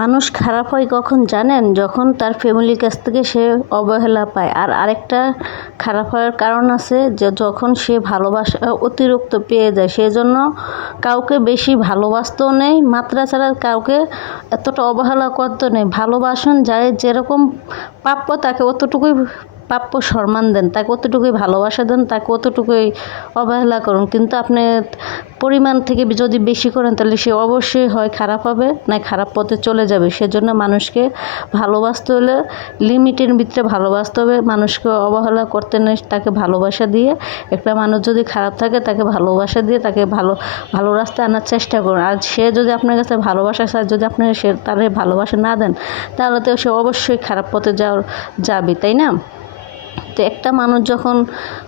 মানুষ খারাপ হয় কখন জানেন? যখন তার ফ্যামিলির কাছ থেকে সে অবহেলা পায়। আর আরেকটা খারাপ হওয়ার কারণ আছে যে যখন সে ভালোবাসা অতিরিক্ত পেয়ে যায়, সেজন্য কাউকে বেশি ভালোবাসতেও নেই, মাত্রা ছাড়া কাউকে এতটা অবহেলা করতেও নেই। ভালোবাসুন, যাই যেরকম প্রাপ্য তাকে অতটুকুই প্রাপ্য সম্মান দেন, তাকে অতটুকুই ভালোবাসা দেন, তাকে অতটুকুই অবহেলা করুন। কিন্তু আপনি পরিমাণ থেকে যদি বেশি করেন তাহলে সে অবশ্যই হয় খারাপ হবে, না খারাপ পথে চলে যাবে। সেজন্য মানুষকে ভালোবাসতে হলে লিমিটের ভিতরে ভালোবাসতে হবে। মানুষকে অবহেলা করতে নেই, তাকে ভালোবাসা দিয়ে, একটা মানুষ যদি খারাপ থাকে তাকে ভালোবাসা দিয়ে তাকে ভালো রাস্তায় আনার চেষ্টা করুন। আর সে যদি আপনার কাছে ভালোবাসা চায়, যদি আপনি তার ভালোবাসা না দেন, তাহলে তো সে অবশ্যই খারাপ পথে যাবে, তাই না? তো একটা মানুষ যখন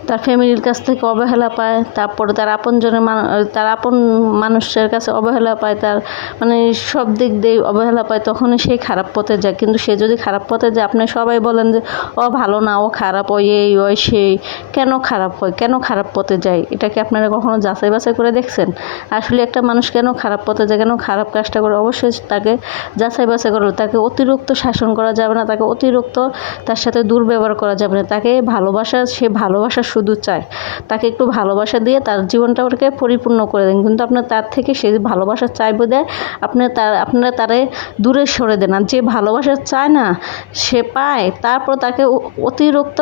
তার ফ্যামিলির কাছ থেকে অবহেলা পায়, তারপরে তার আপন মানুষের কাছে অবহেলা পায়, তার মানে সব দিক দিয়ে অবহেলা পায়, তখনই সে খারাপ পথে যায়। কিন্তু সে যদি খারাপ পথে যায়, আপনি সবাই বলেন যে ও ভালো না, ও খারাপ, ও এই ওই সেই, কেন খারাপ হয়, কেন খারাপ পথে যায়? এটা কি আপনারা কখনো যাচাই বাছাই করে দেখছেন? আসলে একটা মানুষ কেন খারাপ পথে যায়, কেন খারাপ কাজটা করে, অবশ্যই তাকে যাচাই বাছাই করবে। তাকে অতিরিক্ত শাসন করা যাবে না, তাকে অতিরিক্ত তার সাথে দুর্ব্যবহার করা যাবে না। তাকে সে ভালোবাসা শুধু চায়, তাকে একটু ভালোবাসা দিয়ে তার জীবনটাকে পরিপূর্ণ করে দেন। কিন্তু আপনার তার থেকে সে ভালোবাসা চাইবে দেয়, আপনারা তারে দূরে সরে দেন। আর যে ভালোবাসা চায় না, সে পায়, তারপর তাকে অতিরিক্ত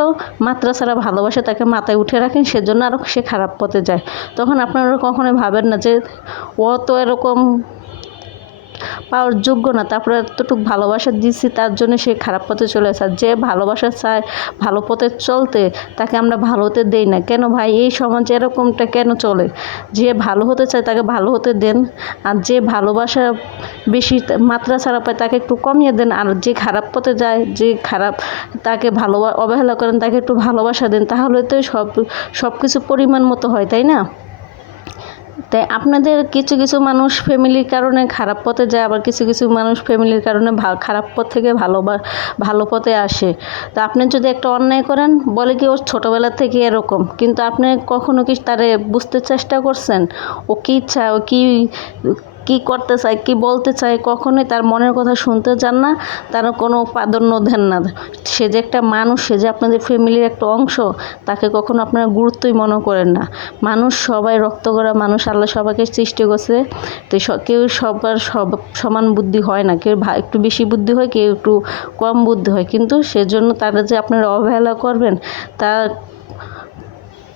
মাত্রা ছাড়া ভালোবাসা তাকে মাথায় উঠে রাখেন, সেজন্য আরও সে খারাপ পথে যায়। তখন আপনারা কখনোই ভাবেন না যে ও তো এরকম পাওয়ার যোগ্য না, তারপরে এতটুকু ভালোবাসা দিচ্ছি তার জন্য সে খারাপ পথে চলে আসে। যে ভালোবাসা চায় ভালো পথে চলতে, তাকে আমরা ভালো হতে দেই না কেন ভাই? এই সমাজে এরকমটা কেন চলে? যে ভালো হতে চায় তাকে ভালো হতে দেন, আর যে ভালোবাসা বেশি মাত্রা ছাড়া পায় তাকে একটু কমিয়ে দেন। আর যে খারাপ পথে যায়, যে খারাপ, তাকে অবহেলা করেন, তাকে একটু ভালোবাসা দেন, তাহলে তো সব কিছু পরিমাণ মতো হয়, তাই না? তাই আপনাদের কিছু মানুষ ফ্যামিলির কারণে খারাপ পথে যায়, আবার কিছু মানুষ ফ্যামিলির কারণে খারাপ পথ থেকে ভালো পথে আসে। তা আপনি যদি একটা অন্যায় করেন, বলে কি ওর ছোটোবেলা থেকে এরকম, কিন্তু আপনি কখনো কি তারে বুঝতে চেষ্টা করছেন ও কী চায়, ও কী করতে চায়, কী বলতে চায়? কখনোই তার মনের কথা শুনতে চান না, তার কোনো প্রাধান্য দেন না। সে যে একটা মানুষ, সে যে আপনাদের ফ্যামিলির একটা অংশ, তাকে কখনো আপনারা গুরুত্বই মনে করেন না। মানুষ সবাই রক্ত করা মানুষ, আল্লাহ সবাইকে সৃষ্টি করছে। তো কেউ সবার সমান বুদ্ধি হয় না, কেউ একটু বেশি বুদ্ধি হয়, কেউ একটু কম বুদ্ধি হয়। কিন্তু সেজন্য তারা যে আপনারা অবহেলা করবেন, তা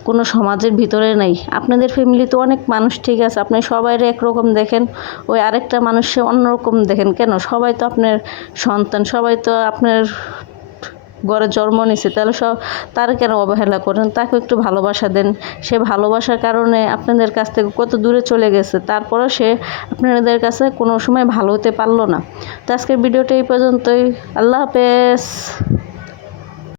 কোনো সমাজের ভিতরে নাই। আপনাদের ফ্যামিলিতে অনেক মানুষ ঠিক আছে, আপনি সবাই একরকম দেখেন, ওই আরেকটা মানুষে অন্যরকম দেখেন কেন? সবাই তো আপনার সন্তান, সবাই তো আপনার ঘরে জন্ম নিছে, তাহলে তার কেন অবহেলা করেন? তাকে একটু ভালোবাসা দেন। সে ভালোবাসার কারণে আপনাদের কাছ থেকে কত দূরে চলে গেছে, তারপরও সে আপনাদের কাছে কোনো সময় ভালো হতে পারলো না। তো আজকের ভিডিওটা এই পর্যন্তই। আল্লাহ হাফেজ।